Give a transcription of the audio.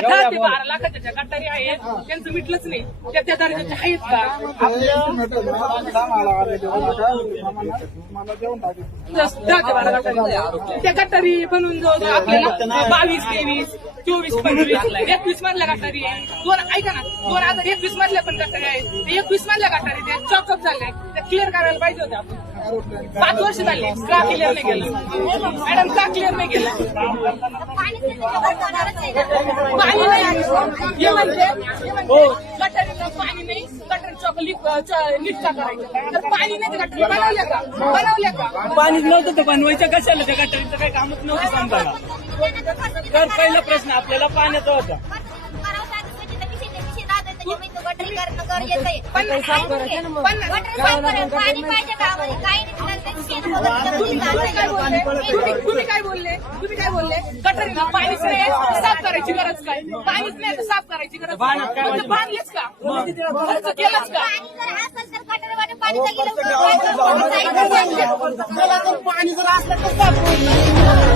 10 ते 12 लाखाच्या ज्या गटारी आहेत त्यांचं मिटलंच नाही. त्या दर्जाच्या आहेत का? 10 ते 12 गटारी त्या गटारी बनवून जवळ आपल्याला 22, 23, 24, 25, 21 मधल्या गटारी आहे. ऐका ना, 2021 मधल्या पण गटारी आहे. 21 मधल्या गटारी ते चॉकअप झाले, त्या क्लिअर करायला पाहिजे होत्या आपण. 5 वर्ष झाली का क्लिअर नाही केलं? मॅडम का क्लिअर नाही केलं? पाणी नाही हे म्हणते गटारीला पाणी नाही, गटारी चॉक नीट का करायचं? तर पाणी नाही तर गटारी बनवल्या का? बनवल्या का? पाणीच नव्हतं तर बनवायचं कशाला? त्या गटारीचं काही कामच नव्हतं सांगताना. तर पहिला प्रश्न आपल्याला पाण्याचा होता. गटरी करणं गरजेचं आहे. पाणी पाहिजे का? तुम्ही काय बोलले? गटारीला पाणीच नाही, साफ करायची गरज काय? पाणीच नाही तर साफ करायची गरज बांधलेच का? केलंच का? पाणी जर असलं तर